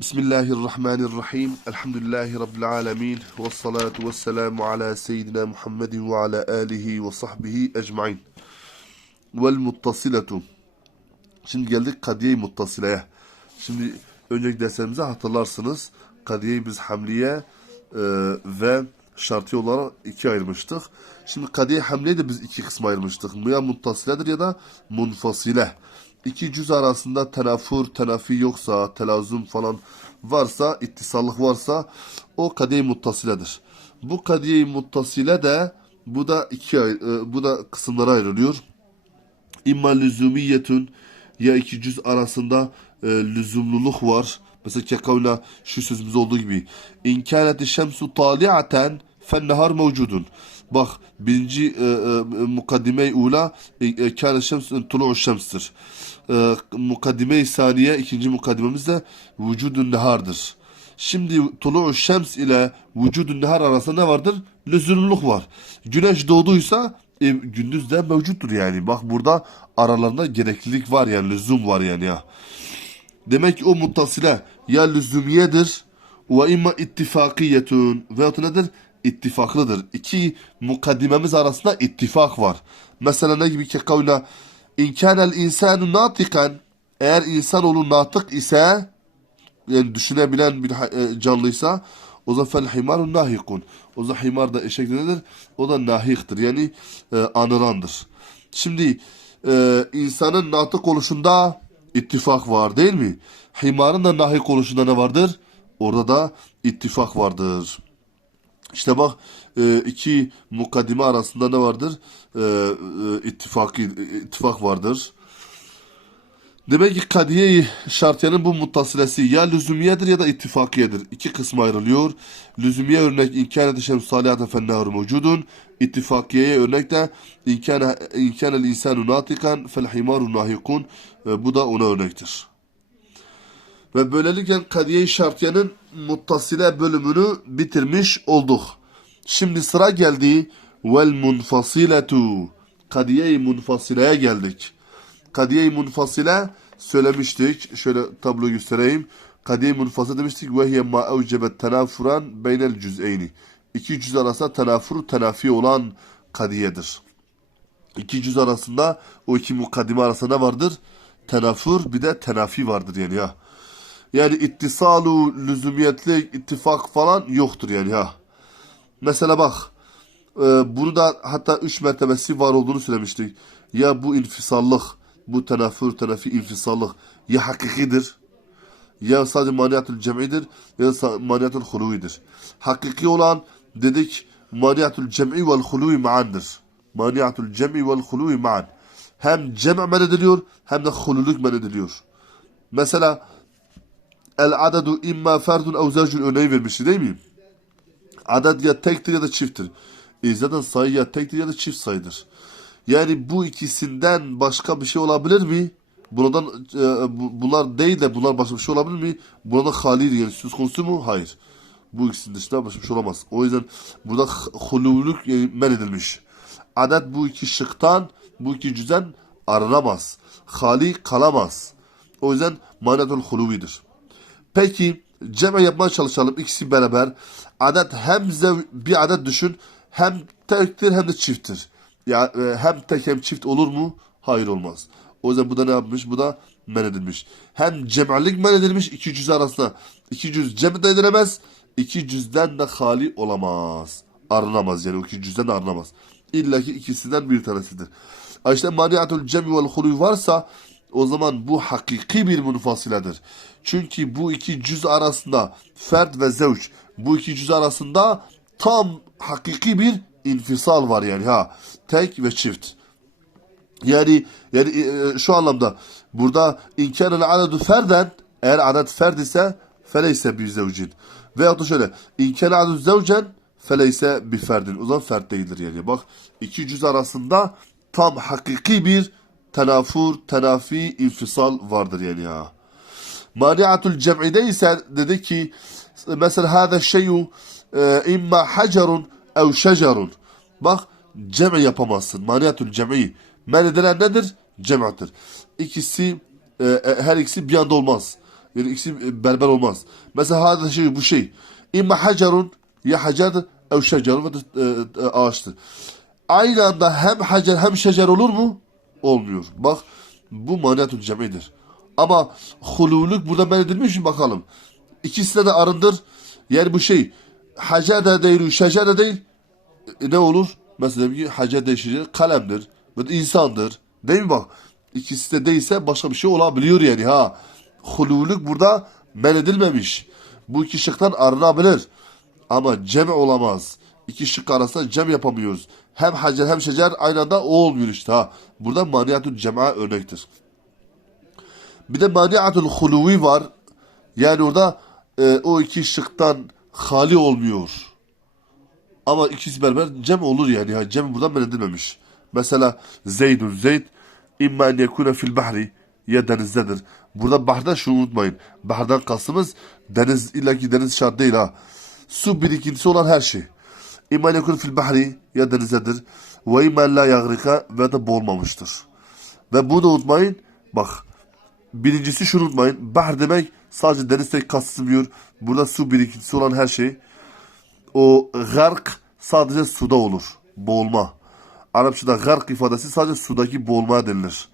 Bismillahirrahmanirrahim. Elhamdülillahi Rabbil alemin. Ve salatu ve selamu ala seyyidina Muhammedin ve ala alihi ve sahbihi ecmain. Vel muttasiletu. Şimdi geldik kadiye-i muttasileye. Şimdi önceki derslerimizi hatırlarsınız. Kadiye-i biz hamliye e, ve şartı olarak iki ayırmıştık. Şimdi kadiye hamleyi de biz iki kısma ayırmıştık. Ya muttasiledir ya da munfasile. İki cüz arasında tenafur, tenafi yoksa, telazum falan varsa, ittisallık varsa o kadiye muttasiledir. Bu kadiye muttasile de bu da iki e, bu da kısımlara ayrılıyor. İmma lüzumiyetün ya iki cüz arasında e, lüzumluluk var. Mesela kekavla şu sözümüz olduğu gibi. İn kâneti şemsu taliaten fennehar mevcudun. Bak birinci e, e, mukaddime-i ula e, e, kâne şems tulu'u şemstir. E, mukaddime-i saniye ikinci mukaddimemiz de vücudun nehardır. Şimdi tulu'u şems ile vücudun nehar arasında ne vardır? Lüzumluluk var. Güneş doğduysa e, gündüz de mevcuttur yani. Bak burada aralarında gereklilik var yani lüzum var yani ya. Demek ki o muttasile ya lüzumiyedir ve imma ittifakiyetun veyahut nedir? İttifaklıdır. İki mukaddimemiz arasında ittifak var. Mesela ne gibi ki kavla in kânel insanu natikan eğer insanoğlu natık ise yani düşünebilen bir e, canlıysa o zaman fel himaru nahikun. O zaman himar da eşek nedir? O da nahiktir. Yani e, anırandır. Şimdi e, insanın natık oluşunda ittifak var değil mi? Himarın da nahik oluşunda ne vardır? Orada da ittifak vardır. İşte bak e, iki mukaddime arasında ne vardır? E, e, ittifakı, ittifak vardır. Demek ki kadiye şartiyenin bu muttasilesi ya lüzumiyedir ya da ittifakiyedir. İki kısma ayrılıyor. Lüzumiye örnek inkâne şems salihaten fennâru mevcudun. İttifakiyeye örnek de inkâne inkânel insanu natikan fel himaru nahikun. E, Bu da ona örnektir. Ve böylelikle kadiye şartiyenin muttasile bölümünü bitirmiş olduk. Şimdi sıra geldi vel munfasiletu. Kadiye-i munfasileye geldik. Kadiye-i munfasile söylemiştik. Şöyle tablo göstereyim. Kadiye-i munfasile demiştik. Ve hiye ma evcebet tenafuran beynel cüz'eyni. İki cüz arasında tenafur tenafi olan kadiyedir. İki cüz arasında o iki mukaddime arasında vardır? Tenafur bir de tenafi vardır yani ya. Yani ittisalu, lüzumiyetlik, ittifak falan yoktur yani ha. Mesela bak e, bunu da hatta üç mertebesi var olduğunu söylemiştik. Ya bu infisallık, bu tenafür, tenafi infisallık ya hakikidir ya sadece maniyatul cem'idir ya maniyatul huluvidir. Hakiki olan dedik maniyatul cem'i vel huluvi ma'andır. Maniyatul cem'i vel huluvi ma'an. Hem cem' men ediliyor hem de hululuk men ediliyor. Mesela el adadu imma ferdun ev zevcun örneği vermişti değil mi? Adet ya tektir ya da çifttir. E zaten sayı ya tektir ya da çift sayıdır. Yani bu ikisinden başka bir şey olabilir mi? Bunlardan e, bu- bunlar değil de bunlar başka bir şey olabilir mi? Burada halidir yani söz konusu mu? Hayır. Bu ikisinin dışında başka bir şey olamaz. O yüzden burada hululuk yani men edilmiş. Adet bu iki şıktan, bu iki cüzden aranamaz. Hali kalamaz. O yüzden manatul huluvidir. Peki cem'e yapmaya çalışalım ikisi beraber. Adet hem zev, bir adet düşün hem tektir hem de çifttir. Ya e, hem tek hem çift olur mu? Hayır olmaz. O yüzden bu da ne yapmış? Bu da men edilmiş. Hem cem'lik men edilmiş iki cüz arasında. İki cüz cem de edilemez. iki cüzden de hali olamaz. Arınamaz yani o iki cüzden de arınamaz. İlla ki ikisinden bir tanesidir. İşte maniatul cem'i vel huluy varsa o zaman bu hakiki bir munfasiledir. Çünkü bu iki cüz arasında fert ve zevç bu iki cüz arasında tam hakiki bir infisal var yani ha. Tek ve çift. Yani yani e, şu anlamda burada inkârel adedu ferden eğer adet ferd ise feleyse bir zevcin. Veyahut da şöyle inkârel adedu zevcen feleyse bir ferdin. O zaman fert değildir yani. Bak iki cüz arasında tam hakiki bir tenafur, tenafi, infisal vardır yani ya. Maniatul cem'ide ise dedi ki mesela hâzâ şeyu e, imma hacerun ev şecerun. Bak cem' yapamazsın. Maniatul cem'i. Men edilen nedir? Cem'adır. İkisi e, e, her ikisi bir anda olmaz. Yani ikisi e, beraber olmaz. Mesela hada şey bu şey. İmma hacerun ya hacerdir ev şecerun e, e, ağaçtır. Aynı anda hem hacer hem şecer olur mu? Olmuyor. Bak bu maniyatül cemidir. Ama hululuk burada men edilmiş mi bakalım. İkisine de arındır. Yani bu şey hacer de değil, şecer de değil. E, ne olur? Mesela bir hacer değişecek kalemdir. De insandır. Değil mi bak? İkisi de değilse başka bir şey olabiliyor yani ha. Hululuk burada men edilmemiş. Bu iki şıktan arınabilir. Ama cem olamaz. İki şık arasında cem yapamıyoruz. Hem hacer hem şecer aynı anda o olmuyor işte ha. Burada maniyatül cema örnektir. Bir de maniatul huluvi var. Yani orada e, o iki şıktan hali olmuyor. Ama ikisi beraber cem olur yani. yani cem buradan men edilmemiş. Mesela Zeydun Zeyd imma en yekune fil bahri ya denizdedir. Burada bahırda şunu unutmayın. Bahardan kastımız deniz illaki deniz şart değil ha. Su birikintisi olan her şey. İmma en yekune fil bahri ya denizdedir. Ve imma la yagrika ve de boğulmamıştır. Ve bunu da unutmayın. Bak Birincisi şunu unutmayın. Bahar demek sadece deniz tek kastılmıyor. Burada su birikintisi olan her şey. O gark sadece suda olur. Boğulma. Arapçada gark ifadesi sadece sudaki boğulmaya denilir.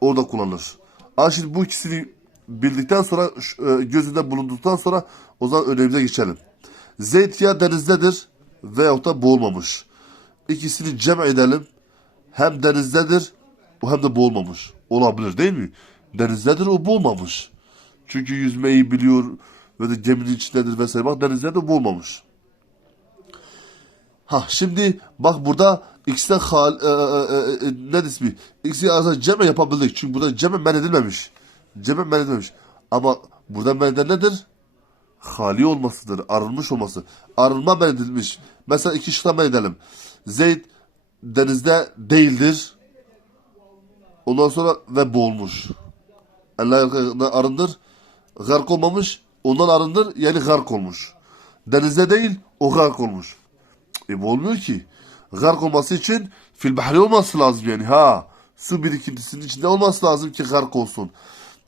Orada kullanılır. Ama şimdi bu ikisini bildikten sonra e, gözünde bulunduktan sonra o zaman önemimize geçelim. Zeyt ya denizdedir veyahut da boğulmamış. İkisini cem edelim. Hem denizdedir hem de boğulmamış. Olabilir değil mi? Denizdedir o boğulmamış. Çünkü yüzmeyi biliyor ve de geminin içindedir vesaire. Bak denizde de boğulmamış. Ha şimdi bak burada ikisi de hal, e, e, e, e, ne ismi? İkisi arasında ceme yapabildik. Çünkü burada ceme men edilmemiş. Ceme men edilmemiş. Ama burada men nedir? Hali olmasıdır. Arınmış olması. Arınma men edilmiş. Mesela iki şıkla men edelim. Zeyd denizde değildir. Ondan sonra ve boğulmuş. Allah'ın arındır. Gark olmamış. Ondan arındır. Yani gark olmuş. Denizde değil o gark olmuş. E bu olmuyor ki. Gark olması için fil bahri olması lazım yani ha. Su birikintisinin içinde olması lazım ki gark olsun.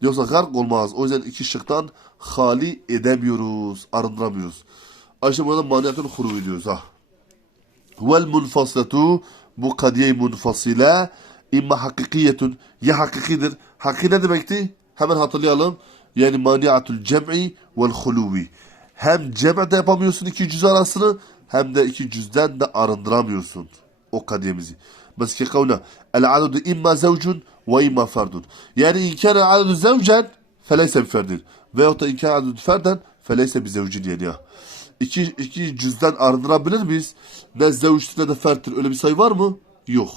Yoksa gark olmaz. O yüzden iki şıktan hali edemiyoruz. Arındıramıyoruz. Ayşe burada maniyatın huruvi diyoruz ha. Vel munfasletu bu kadiye munfasile imma hakikiyetun ya hakikidir. Hakiki ne demekti? Hemen hatırlayalım. Yani maniatul cem'i vel huluvi. Hem cem'de yapamıyorsun iki cüz arasını hem de iki cüzden de arındıramıyorsun o kadiyemizi. Mesela kavla el adadu imma zevcun ve imma ferdun. Yani inkar adadu zevcen feleyse ferdin. Veyahut da inkar adadu ferden feleyse bir zevcin yani ya. İki, iki cüzden arındırabilir miyiz? Ne zevçtir ne de ferttir. Öyle bir sayı var mı? Yok.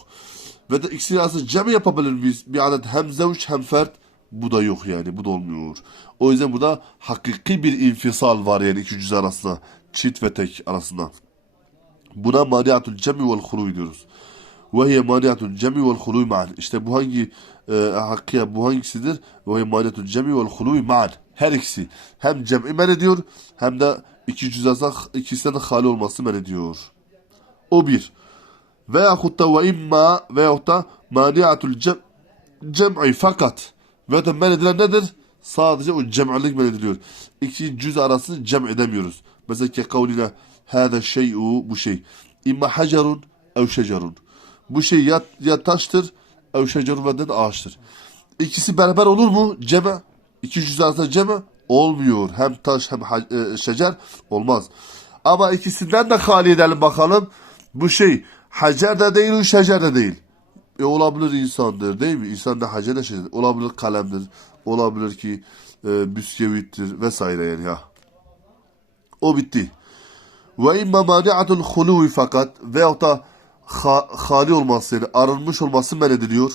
Ve de ikisini arasında cem yapabilir miyiz? Bir adet hem zevç hem fert. Bu da yok yani. Bu da olmuyor. O yüzden burada hakiki bir infisal var yani iki cüz arasında. Çift ve tek arasında. Buna maniatul cemi vel huluy diyoruz. Maniatul cemi vel huluy ma'an. İşte bu hangi e, hakkiye bu hangisidir? Maniatul cemi vel huluy ma'an. Her ikisi. Hem cem'i men ediyor hem de iki cüz arasında ikisinden de hali olması men ediyor. O bir. Veyahut da ve imma veyahut da maniatul cem, cem'i fakat. Ve de men edilen nedir? Sadece o cem'lik men ediliyor. İki cüz arasını cem edemiyoruz. Mesela ki kavline hâze şey'u bu şey. İmma hacerun ev şecerun. Bu şey ya, ya taştır ev şecerun ve de ağaçtır. İkisi beraber olur mu? Ceme. İki cüz arasında ceme olmuyor. Hem taş hem e, şecer olmaz. Ama ikisinden de hali edelim bakalım. Bu şey hacer de değil, şecer de değil. E olabilir insandır değil mi? İnsan da hacer de şecer. Olabilir kalemdir. Olabilir ki e, bisküvittir vesaire yani ya. O bitti. Ve imma mani'atul huluvi fakat veyahut da ha, hali olması yani arınmış olması men ediliyor.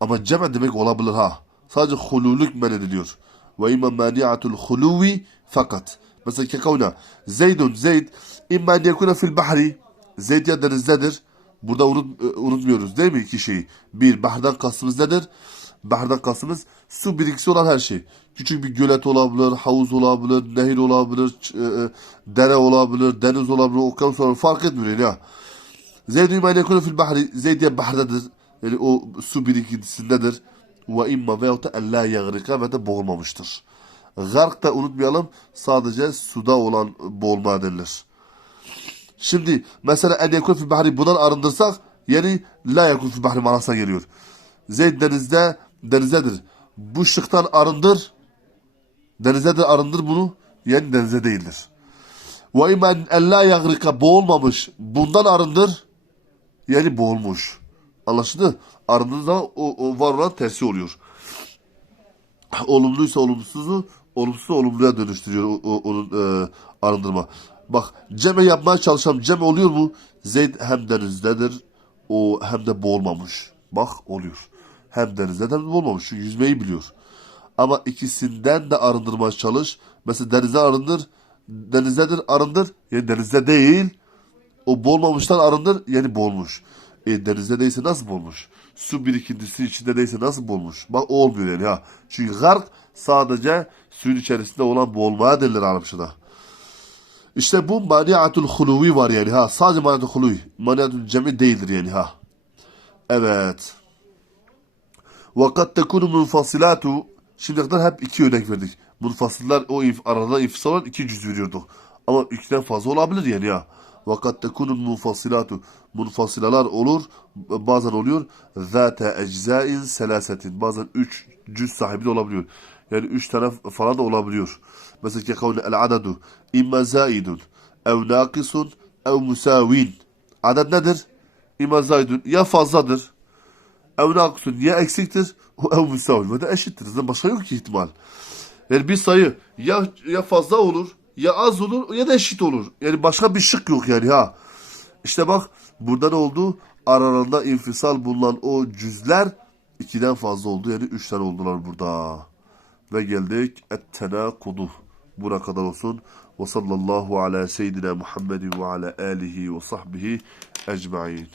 Ama cem demek olabilir ha. Sadece hululuk men ediliyor. Ve imma mani'atul huluvi fakat. Mesela ki kavna Zeydun Zeyd imma en yekune fil bahri Zeyd ya denizdedir. Burada unut, unutmuyoruz değil mi iki? Bir, bahardan kastımız nedir? Bahardan kastımız su birikisi olan her şey. Küçük bir gölet olabilir, havuz olabilir, nehir olabilir, e, e, dere olabilir, deniz olabilir, okyanus olabilir. Fark etmiyor ya. Zeyd imma yekune fil bahri. Zeyd ya bahardadır. Yani o su birikintisindedir. Ve imma veyahut da en la yagrika ve de boğulmamıştır. Gark da unutmayalım sadece suda olan boğulma denilir. Şimdi mesela en yakun fil bahri bundan arındırsak yani la yakun fil bahri manasına geliyor. Zeyd denizde denizdedir. Bu şıktan arındır. Denizdedir arındır bunu. Yani denize değildir. Ve imen en la yagrika boğulmamış. Bundan arındır. Yani boğulmuş. Anlaşıldı? Zaman o, o var olan tersi oluyor. Olumluysa olumsuzu, olumsuz olumluya dönüştürüyor onun e, arındırma. Bak ceme yapmaya çalışan cem oluyor mu? Zeyd hem denizdedir, o hem de boğulmamış. Bak oluyor. Hem denizde hem boğulmamış. Çünkü yüzmeyi biliyor. Ama ikisinden de arındırmaya çalış. Mesela denizde arındır, denizdedir arındır. Yani denizde değil, o boğulmamıştan arındır yani boğulmuş. E denizde değilse nasıl boğulmuş? Su birikintisi içinde değilse nasıl boğulmuş? Bak olmuyor yani ha. Çünkü gark sadece suyun içerisinde olan boğulmaya denilir Arapçada. İşte bu maniatul huluvi var yani ha. Sadece maniatul huluvi. Maniatul cemi değildir yani ha. Evet. Vakat tekunu munfasilatu. Şimdiye kadar hep iki örnek verdik. Munfasiller o arada infisal olan iki cüz veriyorduk. Ama ikiden fazla olabilir yani ya. Vakat tekunu munfasilatu. Munfasilalar olur. Bazen oluyor. Zate eczain selasetin. Bazen üç cüz sahibi de olabiliyor. Yani üç tane falan da olabiliyor. Mesela ki kavli el adadu. İmma zaidun. Ev nakisun. Ev musavin. Adad nedir? İmma zaidun. Ya fazladır ev ya eksiktir o ev müsavil ve de eşittir. Başka yok ki ihtimal. Yani bir sayı ya ya fazla olur ya az olur ya da eşit olur. Yani başka bir şık yok yani ha. İşte bak burada ne oldu? Aralarında infisal bulunan o cüzler ikiden fazla oldu. Yani üç tane oldular burada. Ve geldik et-tenakudu. Buna kadar olsun. Ve sallallahu ala seyyidina Muhammedin ve ala alihi ve sahbihi ecma'in.